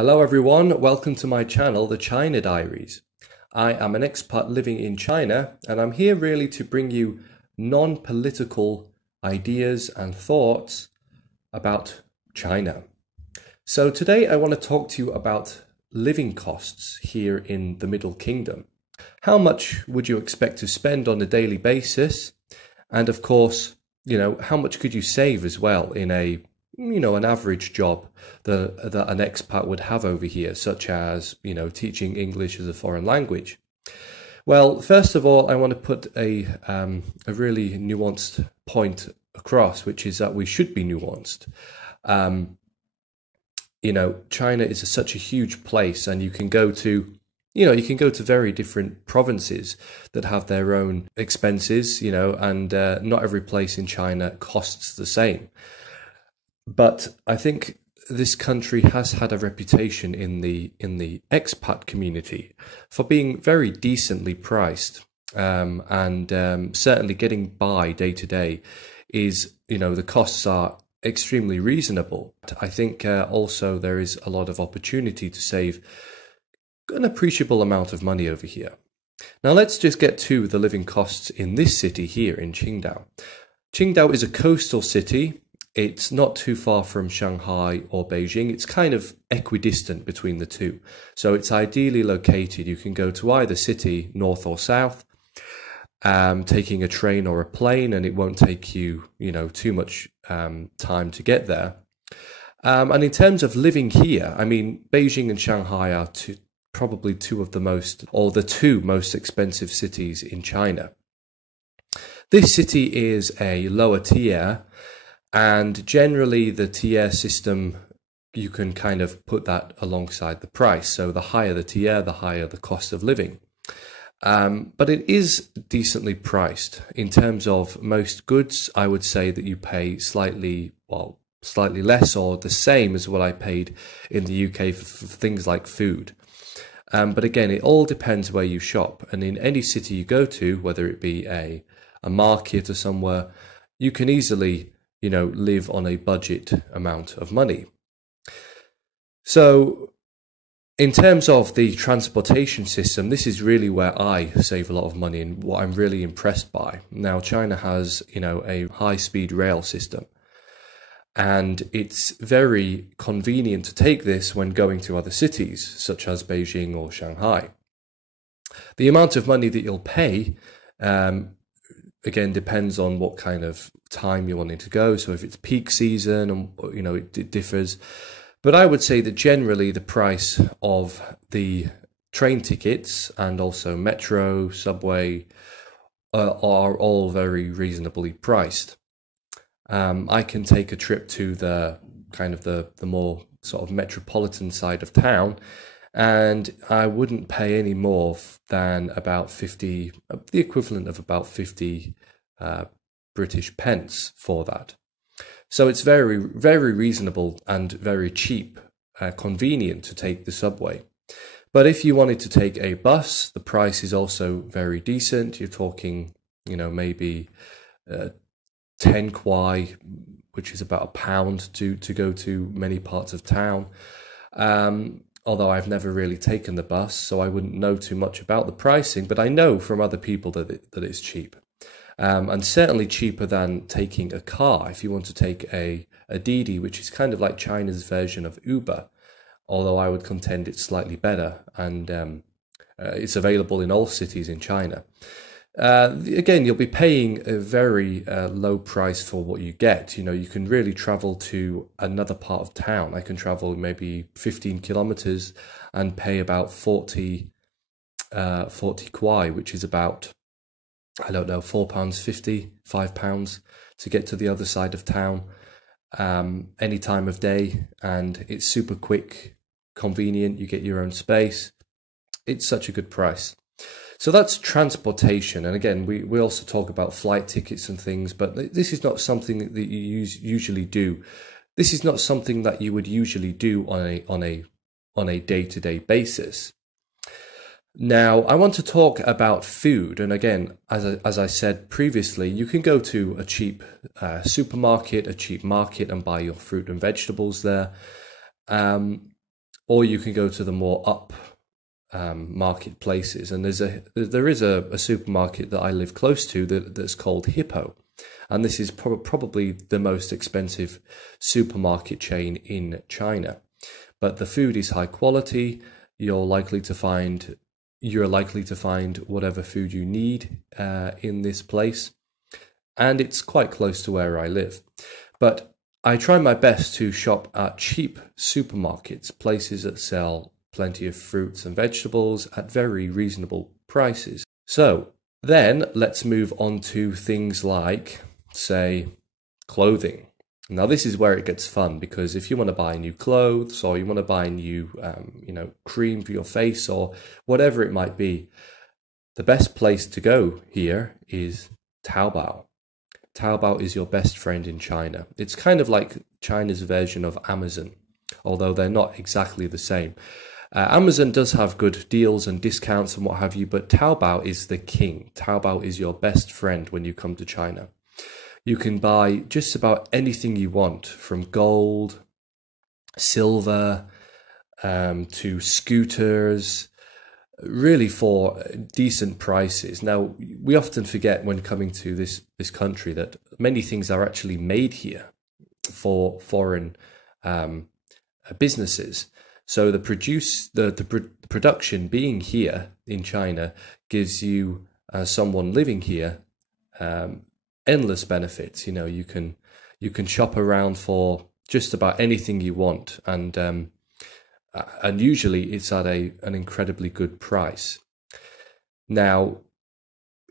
Hello everyone, welcome to my channel, The China Diaries. I am an expat living in China and I'm here really to bring you non-political ideas and thoughts about China. So today I want to talk to you about living costs here in the Middle Kingdom. How much would you expect to spend on a daily basis? And of course, how much could you save as well in an average job that an expat would have over here, such as, teaching English as a foreign language. Well, first of all, I want to put a really nuanced point across, which is that we should be nuanced. China is such a huge place, and you can go to very different provinces that have their own expenses, and not every place in China costs the same. But I think this country has had a reputation in the expat community for being very decently priced, and certainly getting by day to day is, the costs are extremely reasonable. I think also there is a lot of opportunity to save an appreciable amount of money over here. Now let's just get to the living costs in this city here in Qingdao. Qingdao is a coastal city. It's not too far from Shanghai or Beijing. It's kind of equidistant between the two. So it's ideally located. You can go to either city, north or south, taking a train or a plane, and it won't take you, too much time to get there. And in terms of living here, I mean, Beijing and Shanghai are probably the two most expensive cities in China. This city is a lower tier. And generally, the tier system, you can kind of put that alongside the price. So the higher the tier, the higher the cost of living. But it is decently priced. In terms of most goods, I would say that you pay slightly less or the same as what I paid in the UK for things like food. But again, it all depends where you shop. And in any city you go to, whether it be a market or somewhere, you can easily live on a budget amount of money. So in terms of the transportation system, this is really where I save a lot of money and what I'm really impressed by. Now, China has, a high-speed rail system, and it's very convenient to take this when going to other cities, such as Beijing or Shanghai. The amount of money that you'll pay, again, depends on what kind of time you're wanting to go. So if it's peak season, and it differs. But I would say that generally the price of the train tickets and also metro, subway are all very reasonably priced. I can take a trip to the more sort of metropolitan side of town, and I wouldn't pay any more than about 50, the equivalent of about 50 British pence for that. So it's very, very reasonable and very cheap, convenient to take the subway. But if you wanted to take a bus, the price is also very decent. You're talking, maybe 10 kwai, which is about £1 to go to many parts of town. Although I've never really taken the bus, so I wouldn't know too much about the pricing, but I know from other people that it's cheap. And certainly cheaper than taking a car. If you want to take a Didi, which is kind of like China's version of Uber, although I would contend it's slightly better, and it's available in all cities in China. Again, you'll be paying a very low price for what you get. You can really travel to another part of town. I can travel maybe 15 kilometers and pay about 40 kwai, which is about, I don't know, £4.50, £5 to get to the other side of town, any time of day. And it's super quick, convenient. You get your own space. It's such a good price. So that's transportation. And again, we also talk about flight tickets and things, but this is not something that you usually do. This is not something that you would usually do on a day-to-day basis. Now, I want to talk about food. And again, as I said previously, you can go to a cheap supermarket, a cheap market, and buy your fruit and vegetables there. or you can go to the more up marketplaces. And there is a supermarket that I live close to that's called Hippo, and this is probably the most expensive supermarket chain in China. But the food is high quality. You're likely to find whatever food you need in this place, and it's quite close to where I live. But I try my best to shop at cheap supermarkets, places that sell plenty of fruits and vegetables at very reasonable prices. So then let's move on to things like, say, clothing. Now this is where it gets fun, because if you want to buy new clothes, or you want to buy new cream for your face, or whatever it might be, the best place to go here is Taobao. Taobao is your best friend in China. It's kind of like China's version of Amazon, although they're not exactly the same. Amazon does have good deals and discounts and what have you, but Taobao is the king. Taobao is your best friend when you come to China. You can buy just about anything you want, from gold, silver, to scooters, really for decent prices. Now, we often forget when coming to this country that many things are actually made here for foreign businesses. So the production being here in China gives you, someone living here, endless benefits. You can shop around for just about anything you want, and usually it's at an incredibly good price. Now,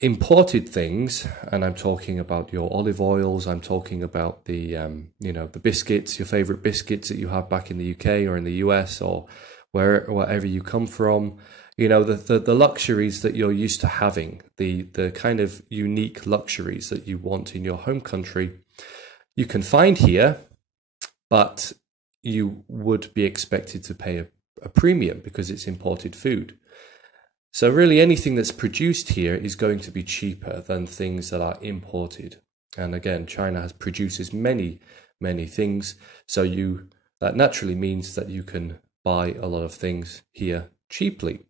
imported things, and I'm talking about your olive oils, I'm talking about the the biscuits, your favorite biscuits that you have back in the UK or in the US or wherever you come from. The luxuries that you're used to having, the kind of unique luxuries that you want in your home country, you can find here, but you would be expected to pay a premium because it's imported food. So really anything that's produced here is going to be cheaper than things that are imported. And again, China produces many, many things. So that naturally means that you can buy a lot of things here cheaply.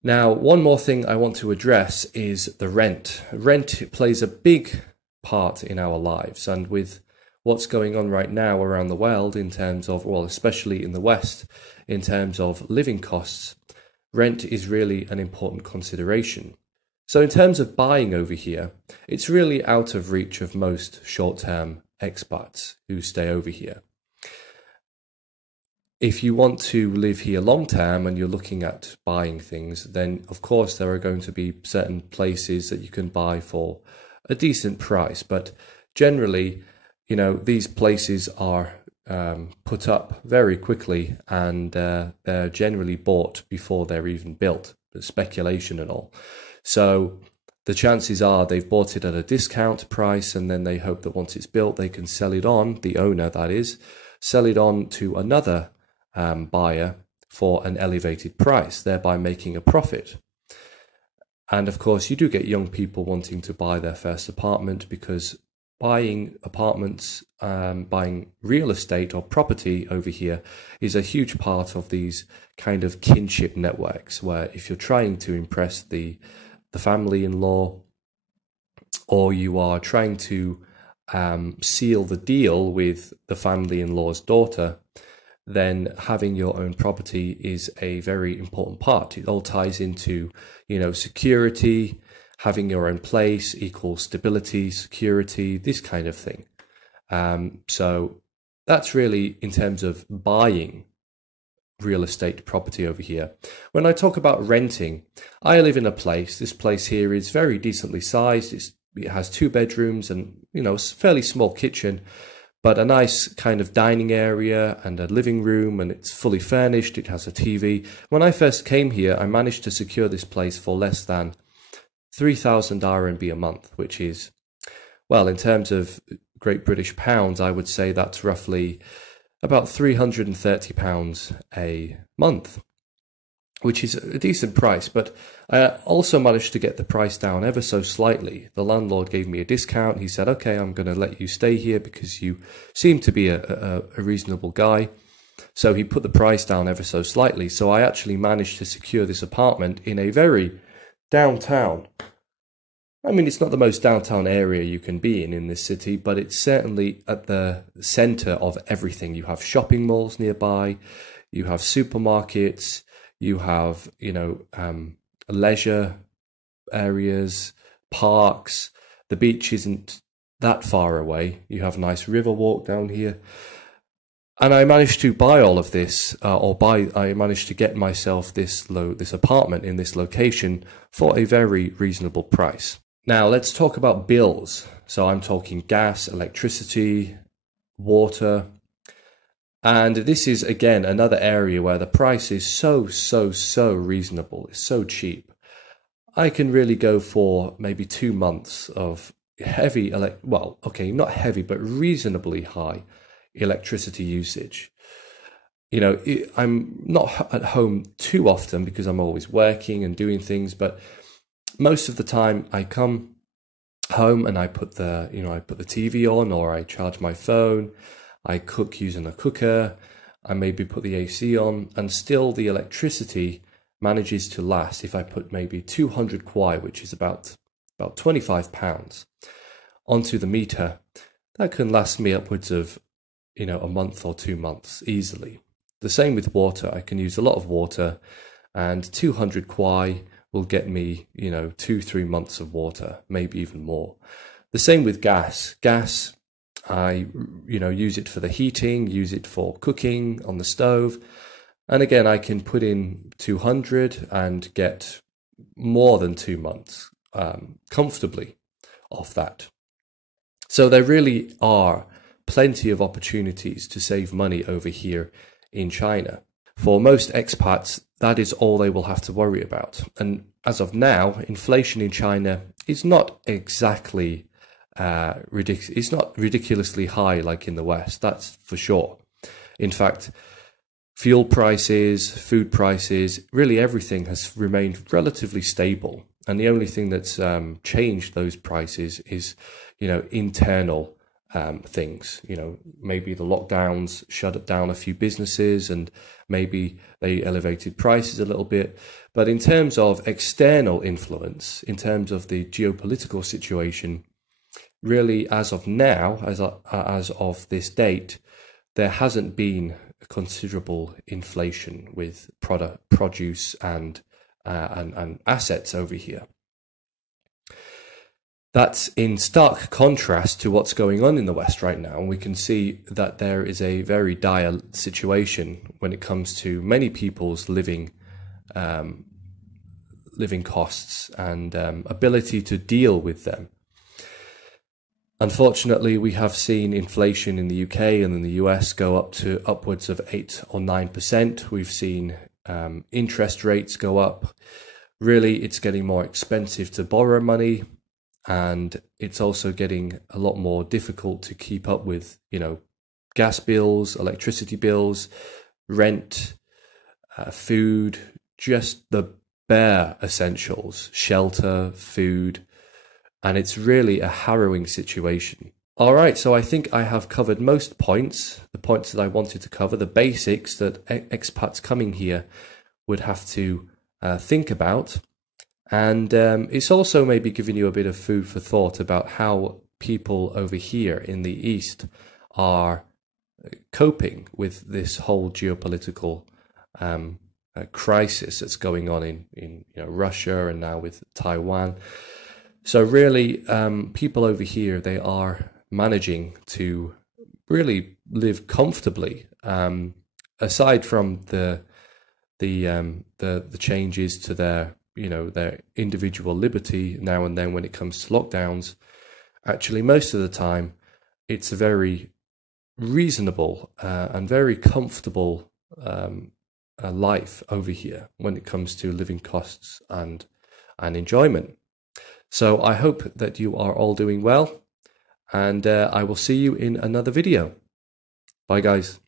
Now, one more thing I want to address is the rent. Rent plays a big part in our lives, and with what's going on right now around the world in terms of, well, especially in the West, in terms of living costs, rent is really an important consideration. So in terms of buying over here, it's really out of reach of most short-term expats who stay over here. If you want to live here long-term and you're looking at buying things, then of course there are going to be certain places that you can buy for a decent price. But generally, these places are put up very quickly, and they're generally bought before they're even built. There's speculation and all. So the chances are they've bought it at a discount price, and then they hope that once it's built, they can sell it on, the owner that is, sell it on to another buyer for an elevated price, thereby making a profit. And of course, you do get young people wanting to buy their first apartment, because buying apartments, buying real estate or property over here is a huge part of these kind of kinship networks, where if you're trying to impress the family-in-law, or you are trying to seal the deal with the family-in-law's daughter, then having your own property is a very important part. It all ties into, security. Having your own place equals stability, security, this kind of thing. So that's really in terms of buying real estate property over here. When I talk about renting, I live in a place. This place here is very decently sized. It has 2 bedrooms and, a fairly small kitchen, but a nice kind of dining area and a living room, and it's fully furnished. It has a TV. When I first came here, I managed to secure this place for less than 3,000 RMB a month, which is, well, in terms of Great British pounds, I would say that's roughly about £330 a month, which is a decent price. But I also managed to get the price down ever so slightly. The landlord gave me a discount. He said, okay, I'm going to let you stay here because you seem to be a reasonable guy. So he put the price down ever so slightly. So I actually managed to secure this apartment in a very downtown. I mean, it's not the most downtown area you can be in this city, but it's certainly at the center of everything. You have shopping malls nearby, you have supermarkets, you have, leisure areas, parks. The beach isn't that far away. You have a nice river walk down here. And I managed to buy all of this, I managed to get myself this apartment in this location for a very reasonable price. Now let's talk about bills. So I'm talking gas, electricity, water. And this is, again, another area where the price is so reasonable. It's so cheap. I can really go for maybe 2 months of heavy, not heavy, but reasonably high electricity usage. I'm not at home too often because I'm always working and doing things, but most of the time I come home and I put the TV on, or I charge my phone, I cook using a cooker, I maybe put the AC on, and still the electricity manages to last. If I put maybe 200 kwai, which is about £25 onto the meter, that can last me upwards of a month or 2 months easily. The same with water. I can use a lot of water, and 200 kwai will get me 2-3 months of water, maybe even more. The same with gas. I use it for the heating, use it for cooking on the stove, and again I can put in 200 and get more than 2 months comfortably off that. So there really are plenty of opportunities to save money over here in China. For most expats, that is all they will have to worry about. And as of now, inflation in China is not exactly it's not ridiculously high like in the West, that's for sure. In fact, fuel prices, food prices, really everything has remained relatively stable. And the only thing that's changed those prices is, internal things. Maybe the lockdowns shut down a few businesses and maybe they elevated prices a little bit. But in terms of external influence, in terms of the geopolitical situation, really as of now, as of this date, there hasn't been a considerable inflation with produce and assets over here. That's in stark contrast to what's going on in the West right now. And we can see that there is a very dire situation when it comes to many people's living costs and ability to deal with them. Unfortunately, we have seen inflation in the UK and in the US go up to upwards of 8 or 9%. We've seen interest rates go up. Really, it's getting more expensive to borrow money. And it's also getting a lot more difficult to keep up with, gas bills, electricity bills, rent, food, just the bare essentials, shelter, food. And it's really a harrowing situation. All right, so I think I have covered most points, the points that I wanted to cover, the basics that expats coming here would have to think about. And it's also maybe giving you a bit of food for thought about how people over here in the East are coping with this whole geopolitical crisis that's going on in Russia and now with Taiwan. So really, people over here, they are managing to really live comfortably. Aside from the changes to their individual liberty now and then when it comes to lockdowns, actually most of the time it's a very reasonable and very comfortable life over here when it comes to living costs and enjoyment. So I hope that you are all doing well, and I will see you in another video. Bye guys.